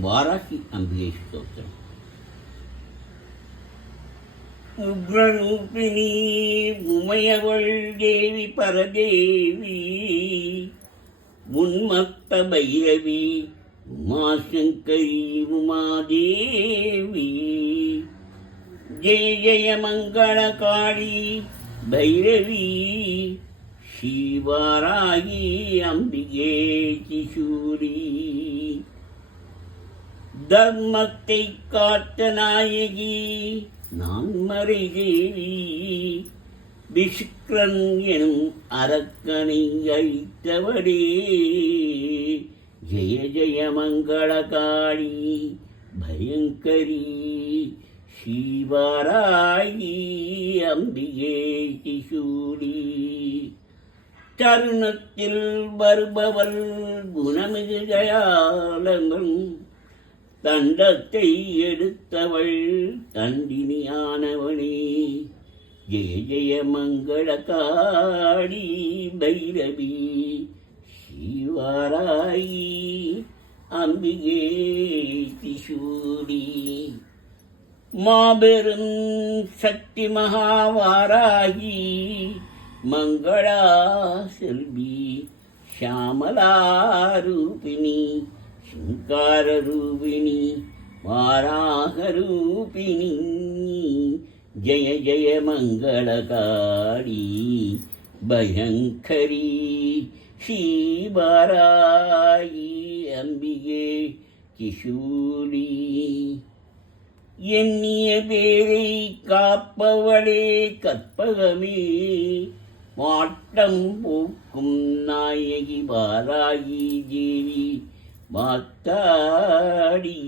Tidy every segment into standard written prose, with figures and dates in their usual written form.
வாராகி அம்பிகை ஸ்தோத்திரம். உக்ரரூபிணி உமையவள் தேவி பரதேவி உன்மத்த பைரவி உமாசங்கரி உமாதேவி ஜெய ஜெய மங்களகாளி பைரவி ஸ்ரீவாராகி அம்பிகே திசூரி. தர்மத்தை காத்த நாயகி நான்மறை தேவி விஷ்கரன் எனும் அரக்கனை அழித்தவடே ஜெய ஜெய மங்களகாளி பயங்கரி ஸ்ரீவாராகி அம்பிகே திசூரி. தருணத்தில் வருபவள் குணமிகு தயாளங்கள் தண்டத்தை எடுத்தவள் தண்டினியானவளே ஜெய ஜெய மங்களகாளி பைரவி ஸ்ரீவாராகி அம்பிகே திசூரி. மாபெரும் சக்தி மகாவாராகி மங்களா செல்வி ஷாமலாரூபிணி சிங்காரரூபிணி வாராகரூபிணி ஜெய ஜெய மங்களகாளி பயங்கரி ஸ்ரீவாராகி அம்பிகே திசூரி. எண்ணிய பேரை காப்பவளே கற்பகமே மாட்டம் போக்கும் நாயகி வாராகி தேவி மாத்தாடி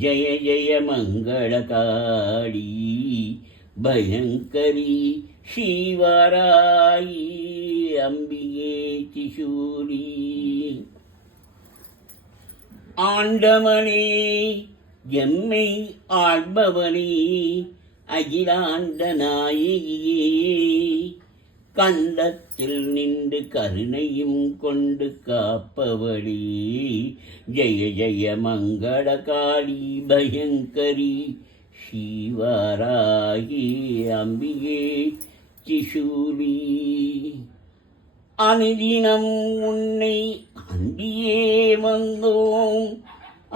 ஜெய ஜெய மங்களகாளி பயங்கரி ஸ்ரீவாராகி அம்பிகே திசூரி. ஆண்டவனே எம்மை ஆள்பவனே அகிலாண்ட நாயகியே கண்டத்தில் நின்று கருணையும் கொண்டு காப்பவளே ஜெய ஜெய மங்களகாளி பயங்கரி ஸ்ரீவாராகி அம்பிகே திசூரி. அனுதினம் உன்னை அண்டியே வந்தோம்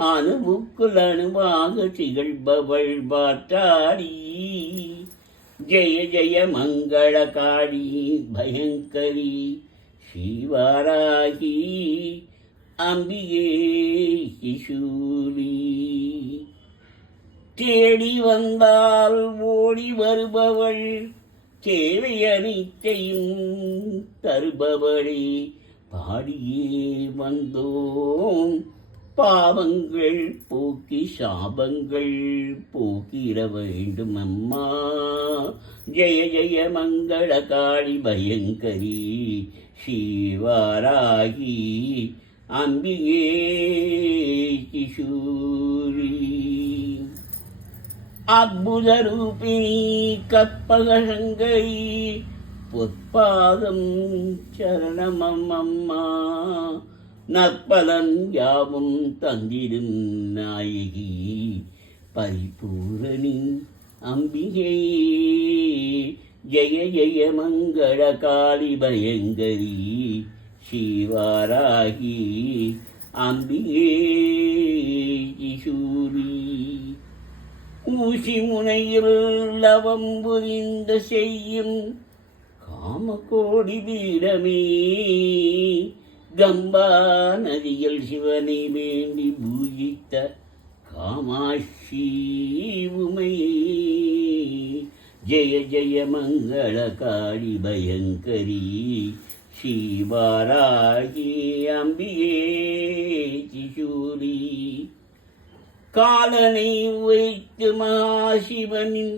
அணுவுக்குள் அணுவாக திகழ்பவள் பாட்டாடி ஜெய ஜெய மங்களகாளி பயங்கரி ஸ்ரீவாராகி அம்பிகே திசூரி. தேடி வந்தால் ஓடி வருபவள் தேவை அனைத்தையும் தருபவளே பாடியே வந்தோம் பாவங்கள் போக்கி சாபங்கள் போக்கிட வேண்டும் அம்மா ஜெய ஜெய மங்களகாளி பயங்கரி ஸ்ரீவாராகி அம்பிகே திசூரி. அற்புத ரூபிணி கற்பகசங்கரி பொற்பாதம் சரணமம்மா நற்பலன் யாவும் தந்திடும் நாயகி பரிபூரணி அம்பிகை ஜெய ஜெய மங்களகாளி பயங்கரி ஸ்ரீவாராகி அம்பிகே திசூரி. ஊசி முனையில் லவம் புரிந்த செய்யும் காமகோடி வீரமே கம்பா நதியில் சிவனை வேண்டி பூஜித்த காமாட்சி உமையே ஜெய ஜெய மங்களகாளி பயங்கரி ஸ்ரீவாராகி அம்பிகே திசூரி. காலனை வைத்து மகாசிவனின்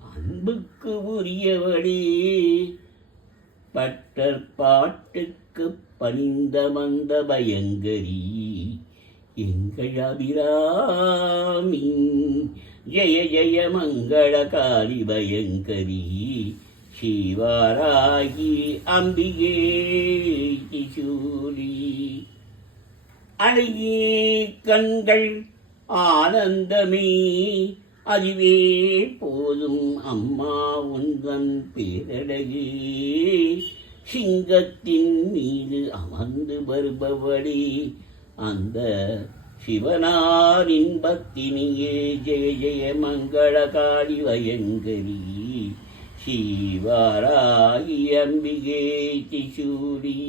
அன்புக்கு உரியவளே பட்டர் பாட்டுக்கு பணிந்த மந்த பயங்கரி எங்கள் அபிராமி ஜெய ஜெய மங்களகாளி பயங்கரி ஸ்ரீவாராகி அம்பிகே திசூரி. அழகிய கண்கள் ஆனந்தமே அதுவே போதும் அம்மா உந்தன் பேரழகே. சிங்கத்தின் மீது அமர்ந்து வருபவளே அந்த சிவனார் இன்பத்தினியே. ஜெய ஜெய மங்கள காளி பயங்கரி சிவாராகி அம்பிகே திசூரி.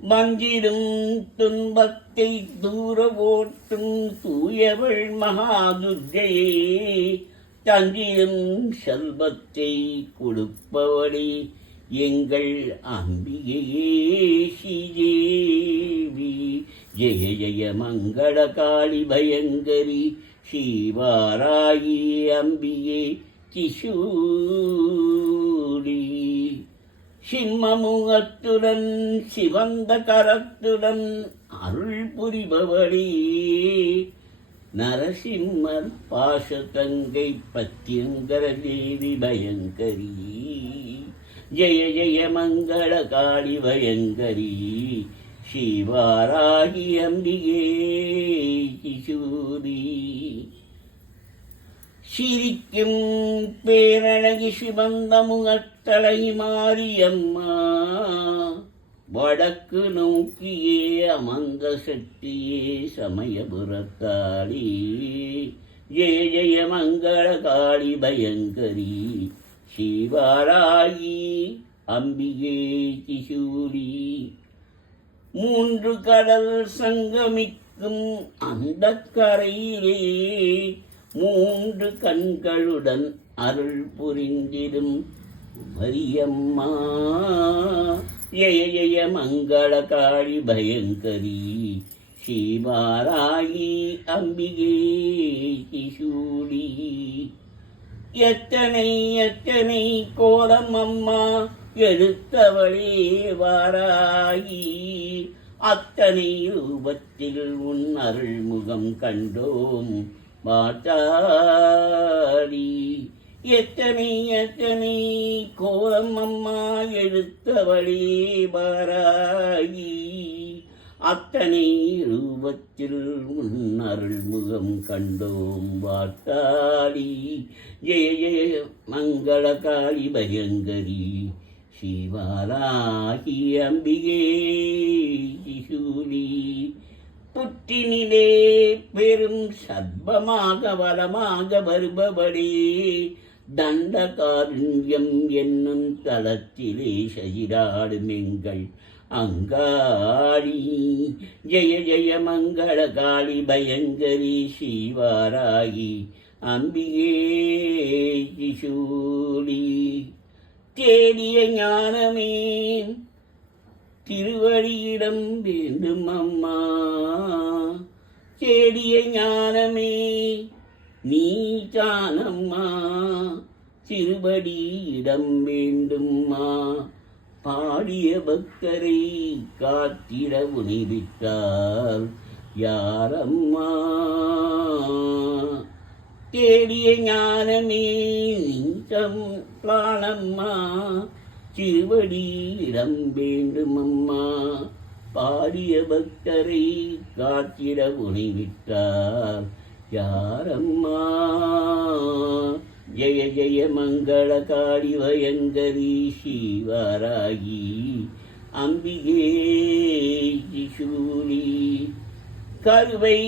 மஞ்சிடும் துன்பத்தை தூர ஓட்டும் தூயவள் மகாதுர்கையே. தஞ்சிடும் செல்வத்தை கொடுப்பவளே எங்கள் அம்பிகையே ஸ்ரீதேவி. ஜெய ஜெய மங்கள காளி பயங்கரி சிவாராகி அம்பிகே திசூரி. சிம்மமுகத்துடன் சிவந்த கரத்துடன் அருள் புரிபவளே நரசிம்மர் பாசதங்கை பத்தியங்கர தேவி பயங்கரி. ஜெய ஜெய மங்கள காளி பயங்கரி சிவாராகி அம்பிகே கிஷூரி. சிரிக்கும் பேரழகி சிவந்த முகத்தழகி மாரியம்மா. வடக்கு நோக்கியே அமர்ந்த சக்தியே சமயபுரத்தாளி. ஜெய ஜெய மங்கள காளி பயங்கரி சிவாராகி அம்பிகே திசூரி. மூன்று கடல் சங்கமிக்கும் அந்த கரையிலே மூன்று கண்களுடன் அருள் புரிந்திடும் மரியம்மா. ஜெய ஜெய மங்கள காளி பயங்கரி சிவாராகி அம்பிகே திசூரி. எத்தனை எத்தனை கோலம் அம்மா எடுத்தவளே வாராகி. அத்தனை ரூபத்தில் உன் அருள் முகம் கண்டோம் மாட்டாடி. எத்தனை எத்தனை கோலம் அம்மா எடுத்தவளே வாராகி. அத்தனை ரூபத்தில் உன் அருள் முகம் கண்டோம் வாட்டாடி. ஜெய ஜெய மங்கள காளி பயங்கரி சிவாராகி அம்பிகே திசூரி. புற்றினிலே பெரும் சர்ப்பமாக வளமாக வருபவளே தண்டகாருண்யம் என்னும் தளத்திலே சதிராடும் எங்கள் அங்காளி. ஜெய ஜெய மங்கள காளி பயங்கரி சிவாராகி அம்பிகே திசூரி. தேடிய ஞானமே திருவடியிடம் வேண்டும் அம்மா. தேடிய ஞானமே நீ தானம்மா. திருவடியிடம் வேண்டும்மா. பாடிய பக்தரை காத்திட உணிவிட்டார் யாரம்மா. தேடிய ஞானமே நீச்சம் பிராணம்மா. திருவடியிடம் வேண்டுமம்மா. பாடிய பக்தரை காத்திட உணிவிட்டார் யாரம்மா. ஜெய ஜெய மங்கள காளி பயங்கரி சிவாராகி அம்பிகே திசூரி. கருவை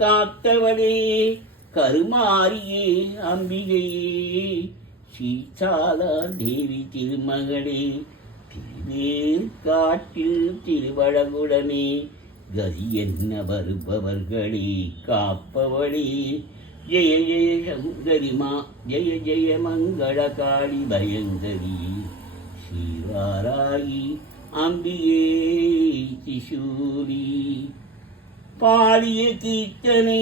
காத்தவளே கருமாரியே அம்பிகையே சீதாலா தேவி திருமகளே. திருநீர் காட்டில் திருவழகுடனே கதி என்ன வருபவர்களே காப்பவளே. ஜெய ஜெய சங்கரிமா ஜெய ஜெய மங்கள காளி பயங்கரி சிவாராகி அம்பிகே திசூரி. பாடிய கீர்த்தனை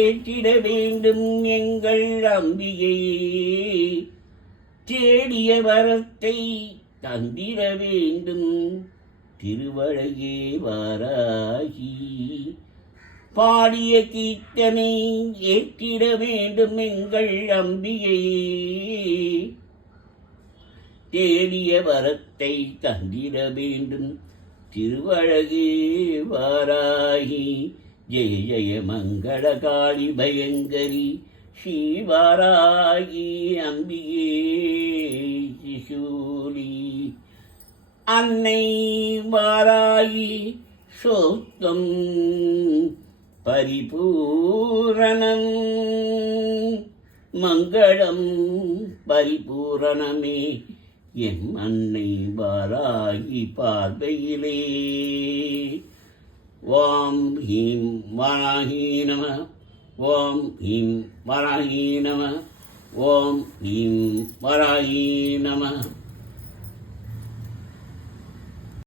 ஏற்றிட வேண்டும் எங்கள் அம்பிகையே. தேடிய வரத்தை தந்திட வேண்டும் திருவழகே வாராகி. பாடிய கீர்த்தனை ஏற்றிட வேண்டும் எங்கள் அம்பிகையே. தேடிய வரத்தை தந்திட வேண்டும் திருவழகு வாராகி ஜெய ஜெய மங்கள காளி பயங்கரி ஸ்ரீவாராகி அம்பிகே சிசூலி அன்னை வாராகி சோத்தம் பரிபூரணம் மங்களம் பரிபூரணமே எம் அன்னை வாராகி பார்வையிலே. ஓம் ஹீம் வாராகி நம, ஓம் ஹீம் வாராகி நம, ஓம் ஹீம் வாராகி நம.